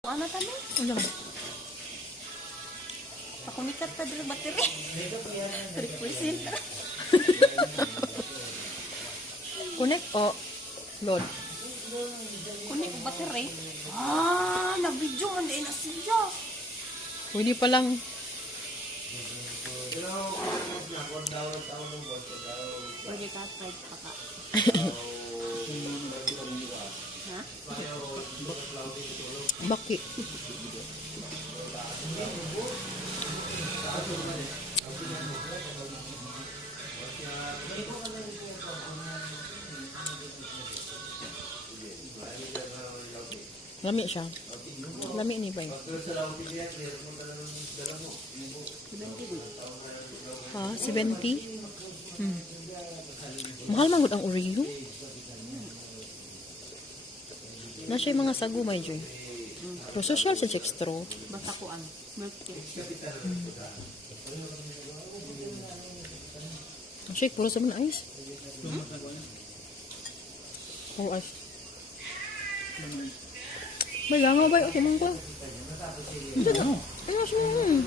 Ano tadi? Ulang. Ako nikat ta diri battery. Represent. Connect o load. Kunik battery. Ah, na-video man din na siya. Pwede pa lang. Pwede ka try pa ka. Ha? Baki. Lami siya. Lami ni ba yun? Ha? 70? Mahal man ang Oreo. Nasa yung mga sago may joy. Pero social sa check straw. Basta ko ang milk tea. Ang shake, puro sa mga ice. Puro ice. May langaw ba yun? Tumang ko. Ito na. Ano siya mo?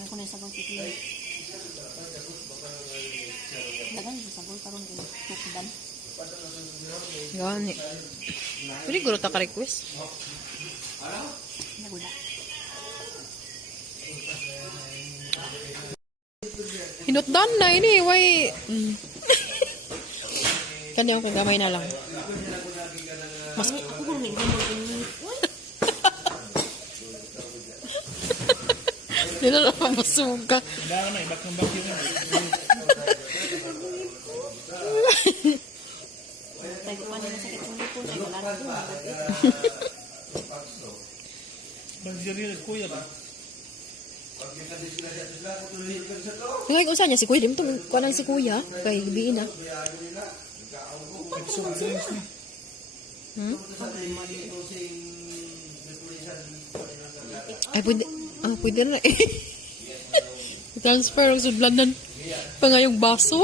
Ano ko na sagol kitli. Dagan sa sagol karon kay tukdan. Gani. Pwede guro ta ka-request. Nagula. Hinutdan na ini. Why? Kanya ko gamay na lang. Mas Ako ko ning gamol ini. Dito na pa masuga. Kailangan na, ibak ng bakyo na. Tay ko pa nila sakit ng lipon ay wala ko. Bagsiril, kuya ba? Kaya kung saan niya si Kuya. Di mo ito kuha ng si Kuya. Kay biin na. Soft drinks ni. Ay, pwede. Ah, pwede na eh. Transfer ang sudlanan. Pa nga yung baso.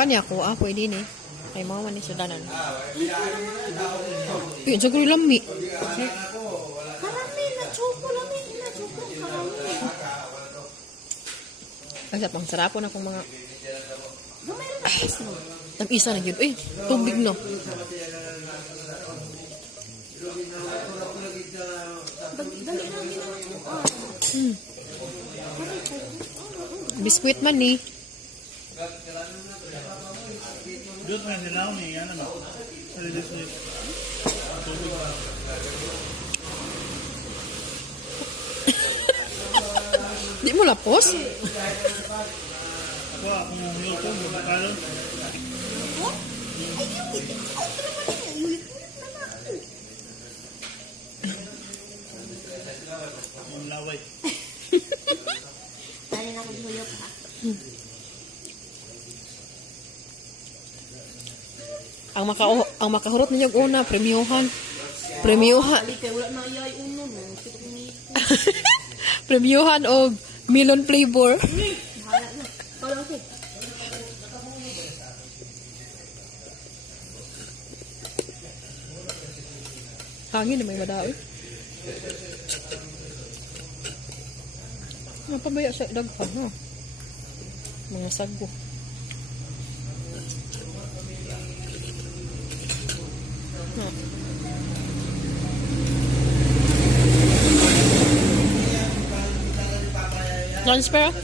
Kanya ko, pwede ni. Kay mga man ni sudlanan. Yun, sa kuri lami. Karami na choco lami na choco karami. Ang sa pang sarapon akong mga Gamay ra na is no. isa na yun. Eh, tubig no. Dali na gina na choco. Biskuit man ni. Doon may nilaw ni, yan ano. Release ni. Tubig ba? Di mo lapos? Ako, akong YouTube, magpapalo. Ang laway. Dali na ko huyop ha. Ang makahurot ninyo una, premiuhan. Premiuhan. Ali kay wala na iyay uno no. Sito ko ni. Premiuhan o melon flavor. Bahala na. Pala ko. Hangin na may madaoy. Napabaya sa daghan, ha? Mga sago. Transfer?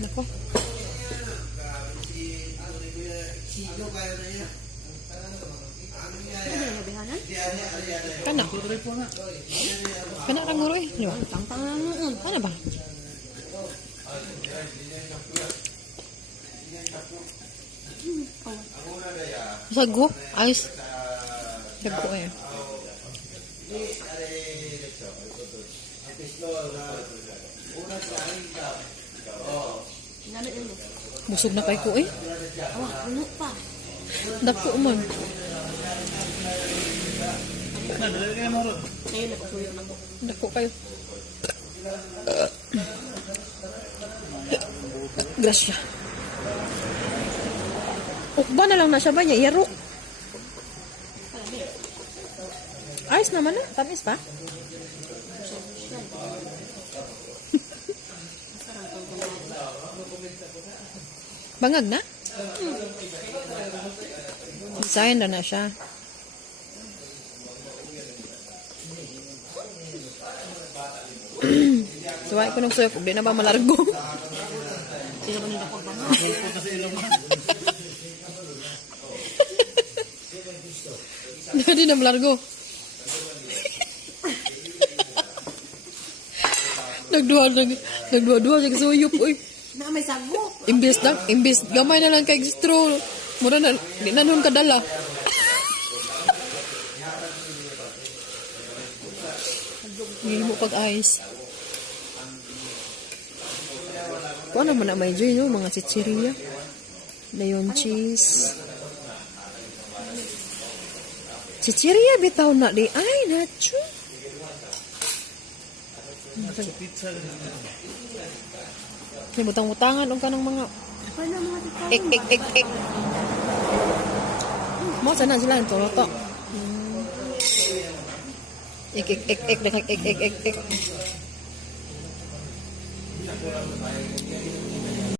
Nako. Ano na bihanan? Kana. Kana kang guro eh. Di ba? Tangtang na noon. Ano ba? Sago? Ayos. Sago eh. Namit nilo. Busog na kay ko eh. Awa, puno pa. Dako man. Na, dali kayo mo ron. Ngayon, nagpasuyo na ko. Dako kayo. Grasya. Ukba na lang na siya ba niya? Iyaro. Ayos naman na. Tamis pa. Bangag na? Design na siya. Suway ko ng suyok. Di na ba malargo? Sino ba nila ko ba? Pulpot na sa ilong mo. Di na malargo. Nagduwa-duwa siya suyok. Uy. Na may sago. Imbis gamay na lang kay straw. Mura na, di na nun kadala. Hindi mo pag-ice. Kung ano mo na may joy, no? Mga chichirya. Dayon cheese. Chichirya bitaw na di. Ay, nacho. Pizza. May butang-butangan o ka ng mga Paano mga tita? ek. Mo sana sila ang toroto. Ek.